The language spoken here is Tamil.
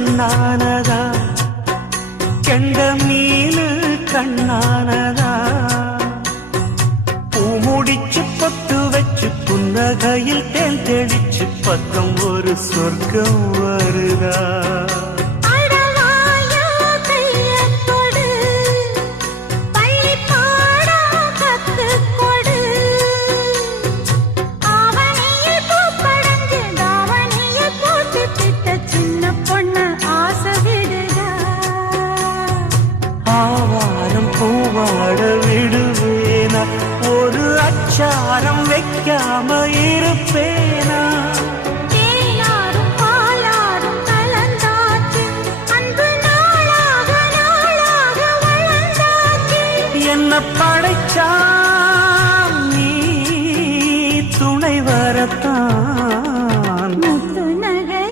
பெண்ணானதா கெண்ட மீனு கண்ணானதா பூ முடிச்சு பொட்டு வச்சு புன்னகையில் தேன் தெளிச்சு பக்கம் ஒரு சொர்க்கம் வருதா